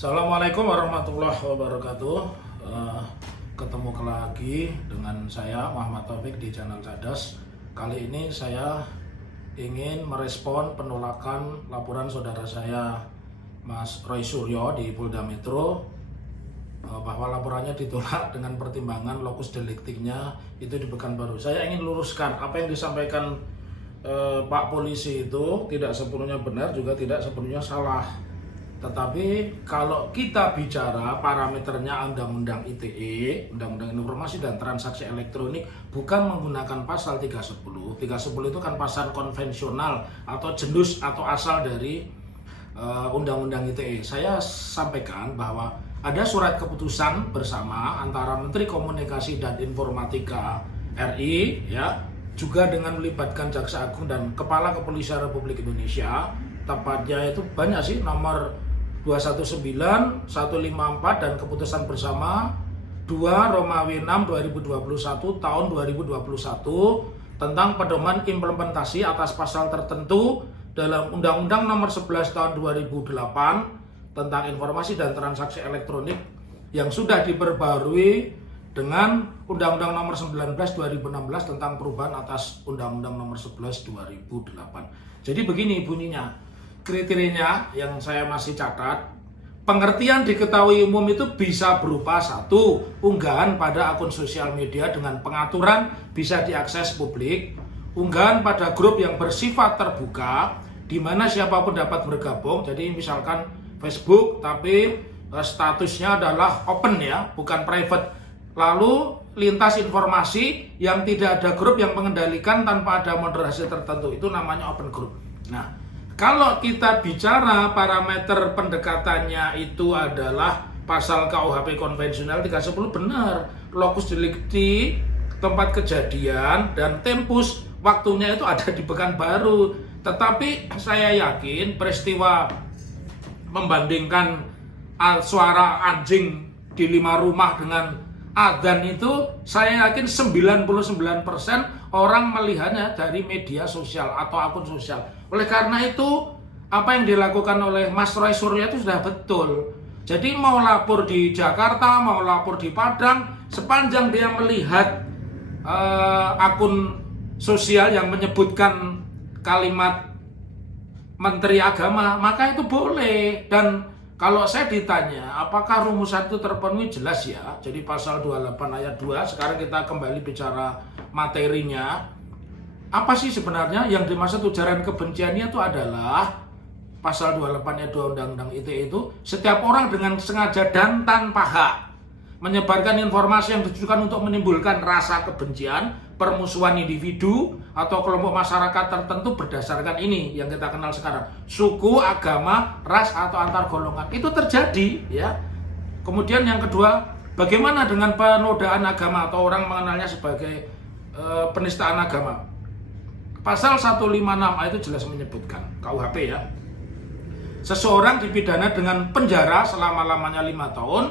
Assalamualaikum warahmatullahi wabarakatuh. Ketemu lagi dengan saya Muhammad Taufik di channel Cadas. Kali ini saya ingin merespon penolakan laporan saudara saya Mas Roy Suryo di Polda Metro, bahwa laporannya ditolak dengan pertimbangan lokus deliktinya itu di Pekanbaru. Saya ingin luruskan apa yang disampaikan Pak Polisi itu tidak sepenuhnya benar, juga tidak sepenuhnya salah. Tetapi kalau kita bicara parameternya Undang-Undang ITE, Undang-Undang Informasi dan Transaksi Elektronik, bukan menggunakan pasal 310. 310 itu kan pasal konvensional atau jendus atau asal dari Undang-Undang ITE. Saya sampaikan bahwa ada surat keputusan bersama antara Menteri Komunikasi dan Informatika RI, ya, juga dengan melibatkan Jaksa Agung dan Kepala Kepolisian Republik Indonesia. Tepatnya itu banyak sih, nomor 219, 154 dan keputusan bersama 2/6 2021 tahun 2021 tentang pedoman implementasi atas pasal tertentu dalam Undang-Undang nomor 11 tahun 2008 tentang informasi dan transaksi elektronik yang sudah diperbarui dengan Undang-Undang nomor 19 2016 tentang perubahan atas Undang-Undang nomor 11 2008. Jadi begini bunyinya. Kriterianya yang saya masih catat, pengertian diketahui umum itu bisa berupa: 1. Unggahan pada akun sosial media dengan pengaturan bisa diakses publik, unggahan pada grup yang bersifat terbuka di mana siapapun dapat bergabung. Jadi misalkan Facebook tapi statusnya adalah open, ya, bukan private. Lalu lintas informasi yang tidak ada grup yang mengendalikan tanpa ada moderasi tertentu, itu namanya open group. Nah, kalau kita bicara parameter pendekatannya itu adalah pasal KUHP konvensional 310, benar. Lokus delikti, tempat kejadian, dan tempus waktunya itu ada di Pekanbaru. Tetapi saya yakin peristiwa membandingkan suara anjing di 5 rumah dengan adzan itu, saya yakin 99% orang melihatnya dari media sosial atau akun sosial. Oleh karena itu, apa yang dilakukan oleh Mas Roy Suryo itu sudah betul. Jadi mau lapor di Jakarta, mau lapor di Padang, sepanjang dia melihat akun sosial yang menyebutkan kalimat Menteri Agama, maka itu boleh. Dan kalau saya ditanya apakah rumusan itu terpenuhi, jelas ya. Jadi pasal 28 ayat 2, sekarang kita kembali bicara materinya. Apa sih sebenarnya yang dimaksud ujaran kebenciannya itu adalah pasal 28 ayat 2 Undang-Undang ITE itu, setiap orang dengan sengaja dan tanpa hak menyebarkan informasi yang ditujukan untuk menimbulkan rasa kebencian, permusuhan individu atau kelompok masyarakat tertentu berdasarkan ini yang kita kenal sekarang, suku, agama, ras atau antar golongan. Itu terjadi, ya. Kemudian yang kedua, bagaimana dengan penodaan agama atau orang mengenalnya sebagai penistaan agama? Pasal 156 itu jelas menyebutkan, KUHP, ya. Seseorang dipidana dengan penjara selama-lamanya 5 tahun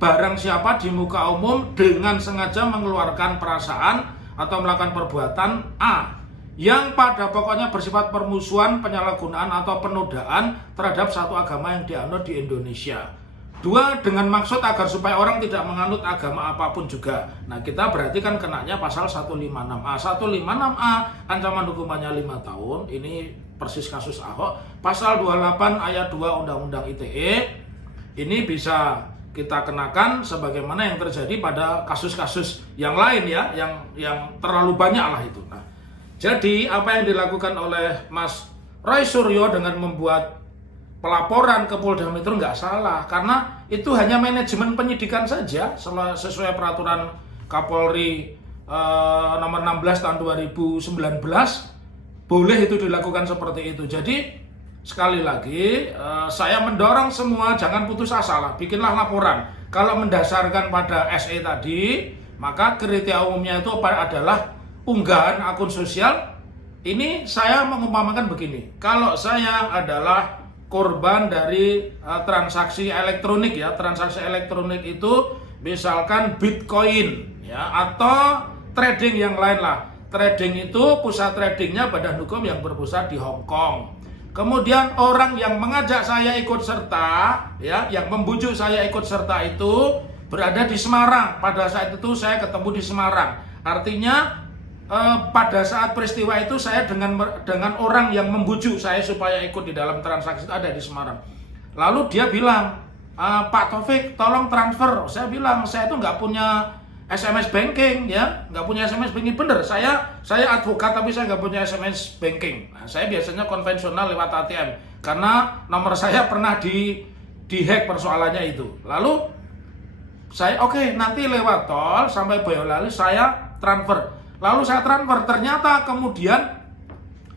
barang siapa di muka umum dengan sengaja mengeluarkan perasaan atau melakukan perbuatan A yang pada pokoknya bersifat permusuhan, penyalahgunaan atau penodaan terhadap satu agama yang dianut di Indonesia. 2, dengan maksud agar supaya orang tidak menganut agama apapun juga. Nah, kita berarti kan kenanya pasal 156A. 156A ancaman hukumannya 5 tahun. Ini persis kasus Ahok. Pasal 28 ayat 2 Undang-Undang ITE ini bisa kita kenakan sebagaimana yang terjadi pada kasus-kasus yang lain, ya, yang terlalu banyak lah itu. Nah, jadi apa yang dilakukan oleh Mas Roy Suryo dengan membuat pelaporan ke Polda Metro nggak salah, karena itu hanya manajemen penyidikan saja sesuai peraturan Kapolri nomor 16 tahun 2019, boleh itu dilakukan seperti itu. Jadi sekali lagi saya mendorong semua jangan putus asa lah, bikinlah laporan. Kalau mendasarkan pada SE tadi, maka kriteria umumnya itu adalah unggahan akun sosial. Ini saya mengumpamakan begini, kalau saya adalah korban dari transaksi elektronik, ya, transaksi elektronik itu misalkan Bitcoin, ya, atau trading yang lain lah. Trading itu pusat tradingnya badan hukum yang berpusat di Hong Kong. Kemudian orang yang mengajak saya ikut serta, ya, yang membujuk saya ikut serta itu berada di Semarang. Pada saat itu saya ketemu di Semarang. Artinya pada saat peristiwa itu saya dengan orang yang membujuk saya supaya ikut di dalam transaksi itu ada di Semarang. Lalu dia bilang, Pak Taufik, tolong transfer. Saya bilang, saya itu nggak punya SMS banking, ya, nggak punya SMS banking. Bener, saya advokat tapi saya nggak punya SMS banking. Nah, saya biasanya konvensional lewat ATM karena nomor saya pernah dihack persoalannya itu. Lalu saya oke, nanti lewat tol sampai Boyolali saya transfer. Lalu saya transfer, ternyata kemudian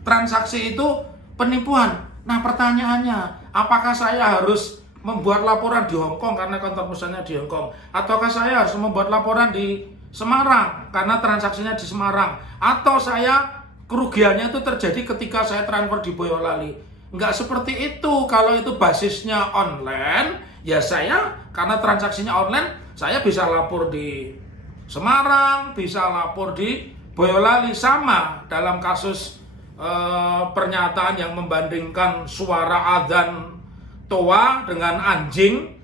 transaksi itu penipuan. Nah, pertanyaannya, apakah saya harus membuat laporan di Hong Kong karena kantor pusatnya di Hong Kong, ataukah saya harus membuat laporan di Semarang karena transaksinya di Semarang, atau saya kerugiannya itu terjadi ketika saya transfer di Boyolali? Enggak seperti itu. Kalau itu basisnya online, ya saya karena transaksinya online, saya bisa lapor di Semarang, bisa lapor di Boyolali. Sama dalam kasus pernyataan yang membandingkan suara adzan toa dengan anjing,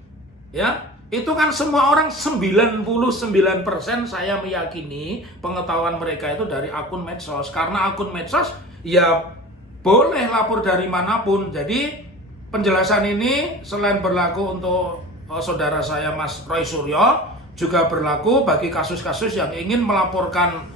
ya, itu kan semua orang 99% saya meyakini pengetahuan mereka itu dari akun medsos. Karena akun medsos ya boleh lapor dari manapun. Jadi penjelasan ini selain berlaku untuk saudara saya Mas Roy Suryo, juga berlaku bagi kasus-kasus yang ingin melaporkan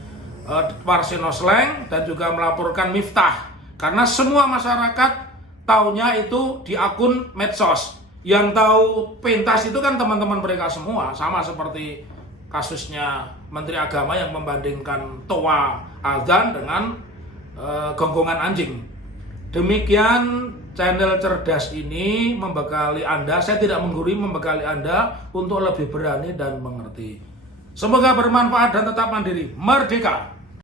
Warsino Slang dan juga melaporkan Miftah. Karena semua masyarakat taunya itu di akun medsos. Yang tahu pentas itu kan teman-teman mereka semua. Sama seperti kasusnya Menteri Agama yang membandingkan toa azan dengan gonggongan anjing. Demikian channel cerdas ini membekali Anda. Saya tidak menggurui, membekali Anda untuk lebih berani dan mengerti. Semoga bermanfaat dan tetap mandiri. Merdeka!